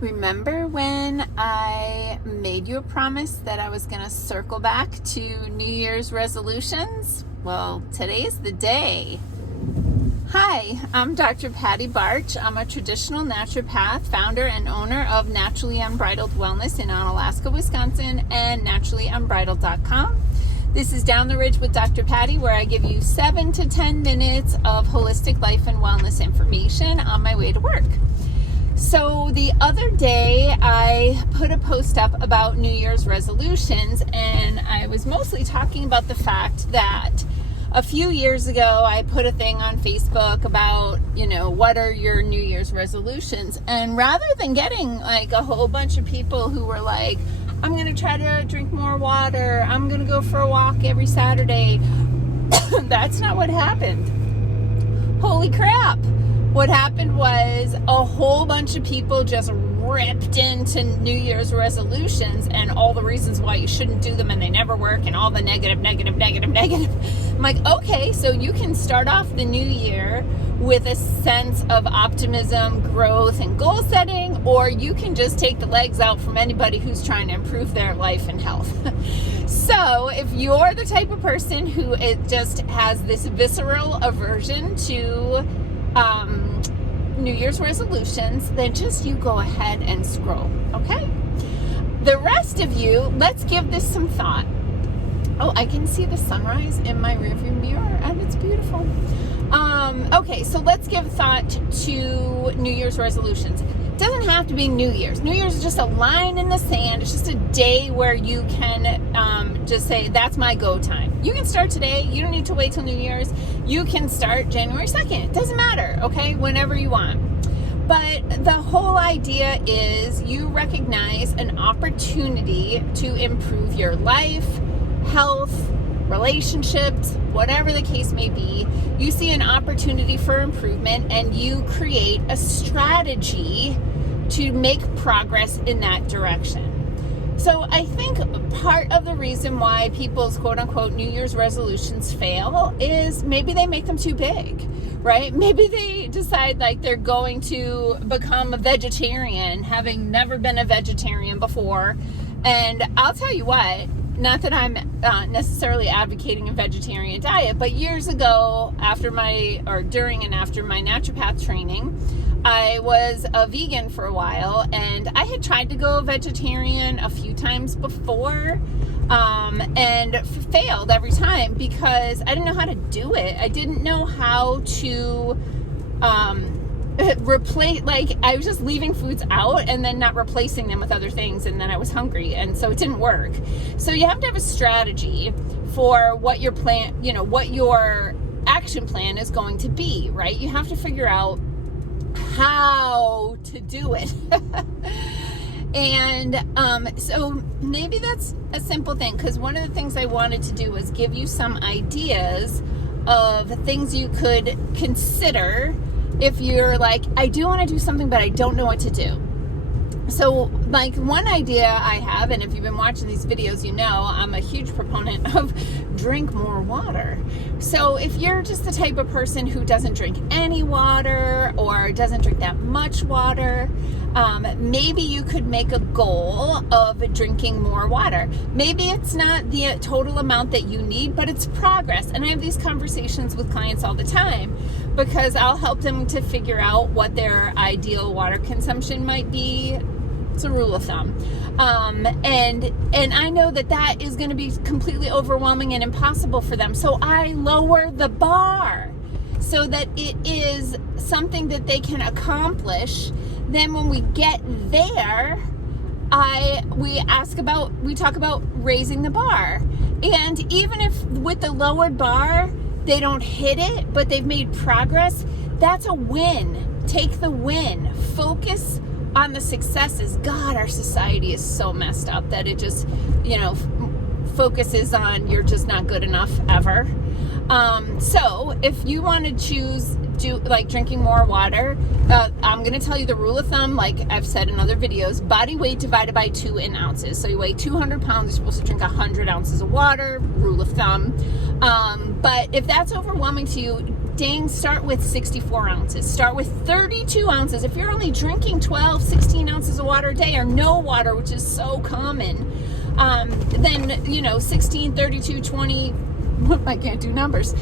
Remember when I made you a promise that I was going to circle back to New Year's resolutions? Well, today's the day. Hi, I'm Dr. Patty Barch. I'm a traditional naturopath, founder and owner of Naturally Unbridled Wellness in Onalaska, Wisconsin, and naturallyunbridled.com. This is Down the Ridge with Dr. Patty, where I give you 7 to 10 minutes of holistic life and wellness information on my way to work. So the other day I put a post up about New Year's resolutions, and I was mostly talking about the fact that a few years ago I put a thing on Facebook about, what are your New Year's resolutions? And rather than getting like a whole bunch of people who were like, I'm going to try to drink more water, I'm going to go for a walk every Saturday, that's not what happened. Holy crap. What happened was a whole bunch of people just ripped into New Year's resolutions and all the reasons why you shouldn't do them and they never work and all the negative. I'm like, okay, so you can start off the new year with a sense of optimism, growth, and goal setting, or you can just take the legs out from anybody who's trying to improve their life and health. So if you're the type of person who it just has this visceral aversion to New Year's resolutions, then just you go ahead and scroll, okay? The rest of you, let's give this some thought. Oh, I can see the sunrise in my rearview mirror, and it's beautiful. Okay, so let's give thought to New Year's resolutions. It doesn't have to be New Year's. New Year's is just a line in the sand. It's just a day where you can just say, that's my go time. You can start today. You don't need to wait till New Year's. You can start January 2nd. It doesn't matter, okay? Whenever you want. But the whole idea is you recognize an opportunity to improve your life, health, relationships, whatever the case may be. You see an opportunity for improvement and you create a strategy to make progress in that direction. So I think part of the reason why people's quote unquote New Year's resolutions fail is maybe they make them too big, right? Maybe they decide like they're going to become a vegetarian, having never been a vegetarian before. And I'll tell you what, not that I'm necessarily advocating a vegetarian diet, but years ago, during and after my naturopath training, I was a vegan for a while, and I had tried to go vegetarian a few times before, and failed every time because I didn't know how to do it. I didn't know how to replace, like I was just leaving foods out and then not replacing them with other things, and then I was hungry, and so it didn't work. So you have to have a strategy for what your plan, what your action plan is going to be, right? You have to figure out how to do it. And so maybe that's a simple thing, because one of the things I wanted to do was give you some ideas of things you could consider if you're like, I do want to do something, but I don't know what to do. So like one idea I have, and if you've been watching these videos, I'm a huge proponent of drink more water. So if you're just the type of person who doesn't drink any water or doesn't drink that much water, maybe you could make a goal of drinking more water. Maybe it's not the total amount that you need, but it's progress. And I have these conversations with clients all the time because I'll help them to figure out what their ideal water consumption might be. It's a rule of thumb. And I know that is going to be completely overwhelming and impossible for them. So I lower the bar so that it is something that they can accomplish. Then when we get there, we talk about raising the bar. And even if with the lowered bar, they don't hit it, but they've made progress, that's a win. Take the win. Focus on the successes. God, our society is so messed up that it just, focuses on you're just not good enough ever. So if you want to do drinking more water, I'm going to tell you the rule of thumb, like I've said in other videos, body weight divided by 2 in ounces. So you weigh 200 pounds, you're supposed to drink 100 ounces of water, rule of thumb. But if that's overwhelming to you, dang, start with 64 ounces. Start with 32 ounces. If you're only drinking 12, 16 ounces of water a day, or no water, which is so common, then, 16, 32, 20, I can't do numbers.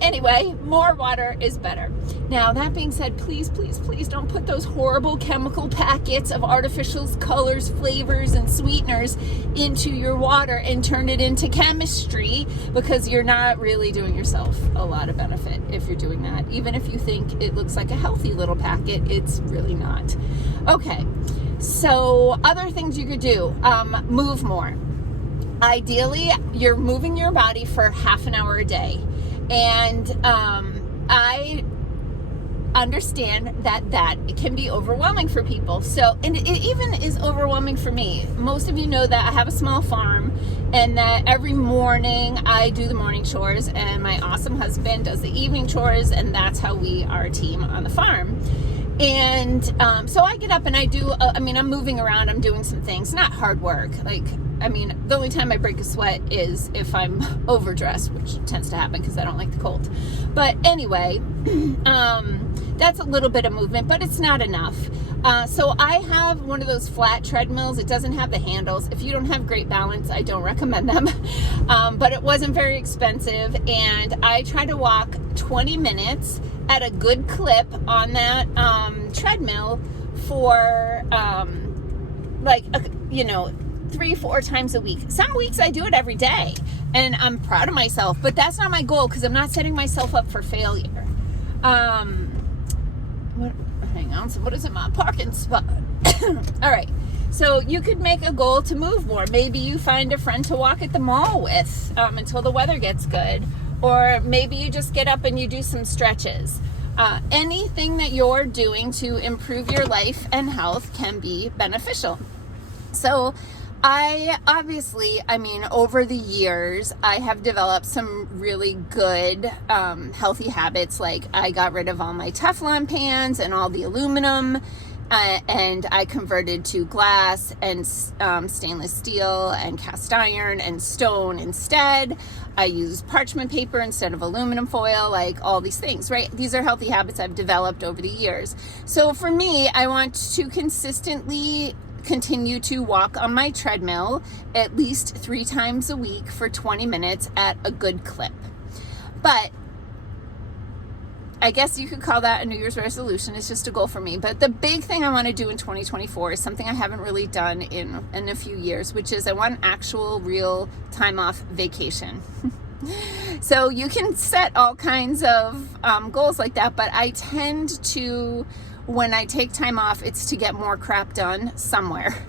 Anyway, more water is better. Now, that being said, please, please, please don't put those horrible chemical packets of artificial colors, flavors, and sweeteners into your water and turn it into chemistry, because you're not really doing yourself a lot of benefit if you're doing that. Even if you think it looks like a healthy little packet, it's really not. Okay, so other things you could do, move more. Ideally, you're moving your body for half an hour a day. And I understand that it can be overwhelming for people. So, and it even is overwhelming for me. Most of you know that I have a small farm, and that every morning I do the morning chores, and my awesome husband does the evening chores, and that's how we are a team on the farm. And so I get up and I do, I'm moving around, I'm doing some things, not hard work. The only time I break a sweat is if I'm overdressed, which tends to happen because I don't like the cold. But anyway, that's a little bit of movement, but it's not enough. So I have one of those flat treadmills. It doesn't have the handles. If you don't have great balance, I don't recommend them. But it wasn't very expensive, and I try to walk 20 minutes at a good clip on that treadmill for 3-4 times a week. Some weeks I do it every day, and I'm proud of myself, but that's not my goal, because I'm not setting myself up for failure. Hang on, so what is it, my parking spot? All right, so you could make a goal to move more. Maybe you find a friend to walk at the mall with until the weather gets good, or maybe you just get up and you do some stretches. Anything that you're doing to improve your life and health can be beneficial. So over the years, I have developed some really good, healthy habits. Like, I got rid of all my Teflon pans and all the aluminum, and I converted to glass and stainless steel and cast iron and stone instead. I use parchment paper instead of aluminum foil, like all these things, right? These are healthy habits I've developed over the years. So for me, I want to consistently continue to walk on my treadmill at least 3 times a week for 20 minutes at a good clip. But I guess you could call that a New Year's resolution. It's just a goal for me. But the big thing I want to do in 2024 is something I haven't really done in a few years, which is I want an actual real time off vacation. So you can set all kinds of goals like that, but I tend to, when I take time off, it's to get more crap done somewhere.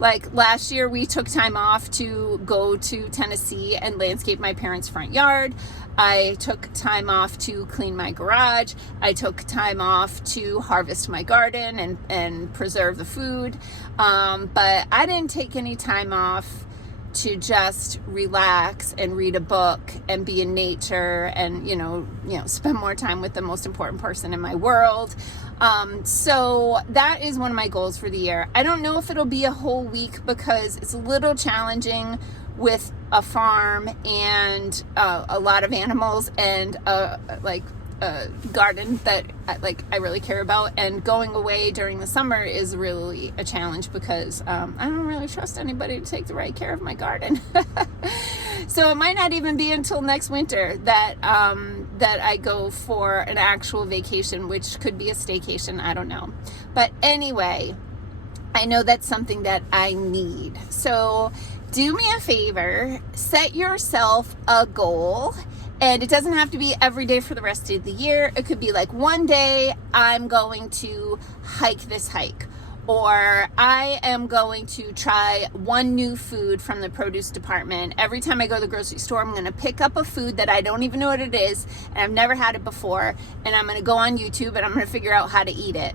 Like last year, we took time off to go to Tennessee and landscape my parents' front yard. I took time off to clean my garage. I took time off to harvest my garden and preserve the food. But I didn't take any time off to just relax and read a book and be in nature and, spend more time with the most important person in my world. So that is one of my goals for the year. I don't know if it'll be a whole week, because it's a little challenging with a farm and a lot of animals and a garden that I really care about, and going away during the summer is really a challenge, because I don't really trust anybody to take the right care of my garden. So it might not even be until next winter that I go for an actual vacation, which could be a staycation, I don't know. But anyway, I know that's something that I need. So do me a favor, set yourself a goal. And it doesn't have to be every day for the rest of the year. It could be like, one day I'm going to hike this hike, or I am going to try one new food from the produce department. Every time I go to the grocery store, I'm going to pick up a food that I don't even know what it is, and I've never had it before, and I'm going to go on YouTube and I'm going to figure out how to eat it.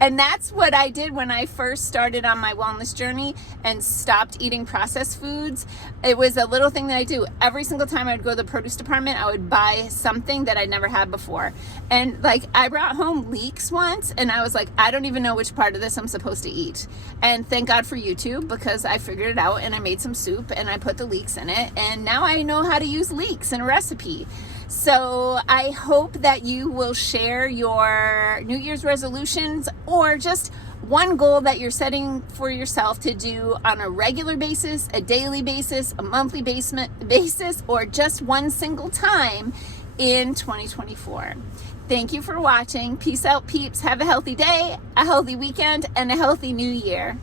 And that's what I did when I first started on my wellness journey and stopped eating processed foods. It was a little thing that I do. Every single time I would go to the produce department, I would buy something that I'd never had before. And I brought home leeks once, and I was like, I don't even know which part of this I'm supposed to eat. And thank God for YouTube, because I figured it out, and I made some soup and I put the leeks in it, and now I know how to use leeks in a recipe. So I hope that you will share your New Year's resolutions or just one goal that you're setting for yourself to do on a regular basis, a daily basis, a monthly basis, or just one single time in 2024. Thank you for watching. Peace out, peeps. Have a healthy day, a healthy weekend, and a healthy new year.